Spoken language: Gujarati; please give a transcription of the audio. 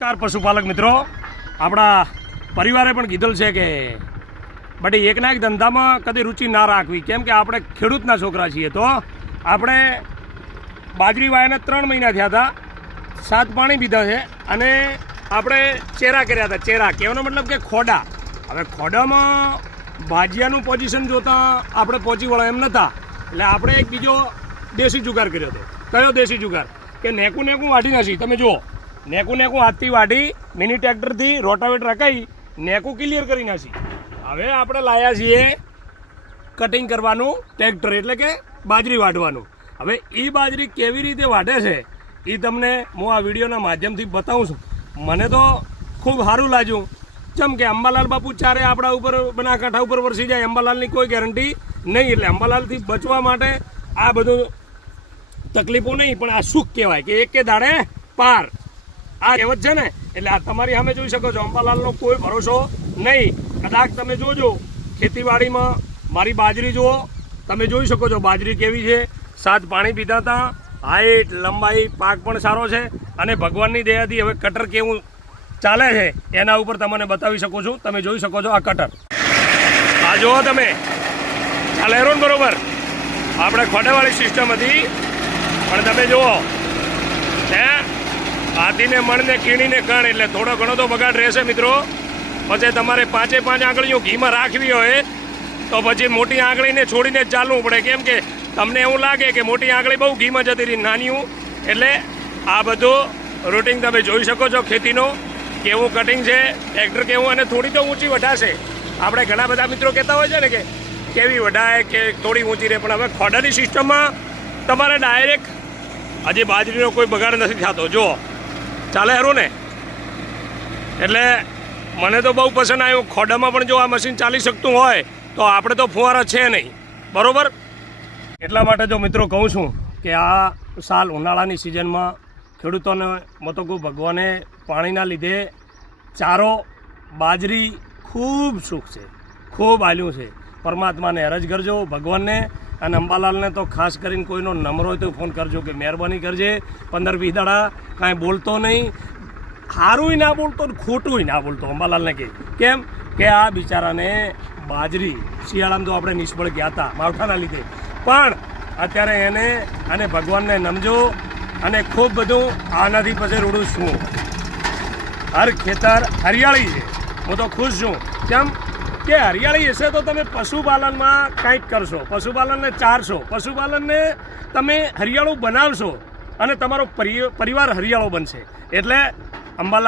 નમસ્કાર પશુપાલક મિત્રો, આપણા પરિવારે પણ કીધેલ છે કે બટી એકના એક ધંધામાં કદી રુચિ ના રાખવી, કેમ કે આપણે ખેડૂતના છોકરા છીએ. તો આપણે બાજરી વાયાને 3 મહિના થયા હતા, 7 પાણી પીધા છે અને આપણે ચેરા કર્યા હતા. ચેરા કહેવાનો મતલબ કે ખોડા. હવે ખોડામાં ભાજીયાનું પોઝિશન જોતાં આપણે પહોંચી વળો એમ નહોતા, એટલે આપણે એક બીજો દેશી જુગાર કર્યો હતો. કયો દેશી જુગાર? કે નેકું વાઢી નાખી. તમે જુઓ, નેકું હાથથી વાઢી મિની ટ્રેક્ટરથી રોટાવેટર રખાઈ નેકું ક્લિયર કરી નાખી. હવે આપણે લાવ્યા છીએ કટિંગ કરવાનું ટ્રેક્ટર, એટલે કે બાજરી વાઢવાનું. હવે એ બાજરી કેવી રીતે વાઢે છે એ તમને હું આ વિડીયોના માધ્યમથી બતાવું છું. મને તો ખૂબ સારું લાગ્યું, જેમ કે અંબાલાલ બાપુ ચારે આપણા ઉપર બનાસકાંઠા ઉપર વરસી જાય, અંબાલાલની કોઈ ગેરંટી નહીં. એટલે અંબાલાલથી બચવા માટે આ બધું તકલીફો નહીં, પણ આ સુખ કહેવાય કે એક કે દાડે પાર. આ કહેવત છે ને, એટલે આ તમારી સામે જોઈ શકો છો. અંબાલાલનો કોઈ ભરોસો નહીં. કદાચ તમે જોજો ખેતીવાડીમાં મારી બાજરી જુઓ, તમે જોઈ શકો છો બાજરી કેવી છે. 7 પાણી પીધા હતા, હાઈટ લંબાઈ પાક પણ સારો છે. અને ભગવાનની દયાથી હવે કટર કેવું ચાલે છે એના ઉપર તમને બતાવી શકું છું. તમે જોઈ શકો છો આ કટર, આ જુઓ તમે, ચાલે ને બરોબર. આપણે ખોડાવાળી સિસ્ટમ હતી, પણ તમે જુઓ હે, હાથીને મણને કીણીને કણ, એટલે થોડો ઘણો તો બગાડ રહેશે મિત્રો. પછી તમારે 5 આંગળીઓ ઘીમાં રાખવી હોય તો પછી મોટી આંગળીને છોડીને જ ચાલવું પડે, કેમ કે તમને એવું લાગે કે મોટી આંગળી બહુ ઘીમાં જતી રહી, નાની. એટલે આ બધું રૂટિંગ તમે જોઈ શકો છો ખેતીનો, કેવું કટિંગ છે ટ્રેક્ટર કેવું. અને થોડી તો ઊંચી વઢાશે. આપણે ઘણા બધા મિત્રો કહેતા હોય છે ને કે કેવી વઢાય કે થોડી ઊંચી રહે, પણ હવે ખોડાની સિસ્ટમમાં તમારે ડાયરેક્ટ હજી બાજરીનો કોઈ બગાડ નથી થતો. જો ચાલે ખરું ને, એટલે મને તો બહુ પસંદ આવ્યું. ખોડામાં પણ જો આ મશીન ચાલી શકતું હોય તો આપણે તો ફુવારા છે નહીં, બરાબર. એટલા માટે જો મિત્રો કહું છું કે આ સાલ ઉનાળાની સિઝનમાં ખેડૂતોને મતોકુ ભગવાને પાણીના લીધે ચારો બાજરી ખૂબ સુખ છે, ખૂબ આલ્યું છે. પરમાત્માને અરજ કરજો, ભગવાનને. અને અંબાલાલને તો ખાસ કરીને કોઈનો નંબર હોય તો ફોન કરજો કે મહેરબાની કરજે, 15-20 દાડા કાંઈ બોલતો નહીં, સારું ના બોલતો ખોટું ના બોલતો. અંબાલાલને કેમ કે આ બિચારાને બાજરી શિયાળામાં તો આપણે નિષ્ફળ ગયા હતા માવઠાના લીધે, પણ અત્યારે એને અને ભગવાનને નમજો. અને ખૂબ બધું આનાથી પછી રૂડું છું. હર ખેતર હરિયાળી છે, હું તો ખુશ છું. કેમ કે હરિયાળી હશે તો તમે પશુપાલનમાં કંઈક કરશો, પશુપાલનને ચારશો, પશુપાલનને તમે હરિયાળું બનાવશો અને તમારો પરિવાર હરિયાળો બનશે. એટલે અંબાલાલ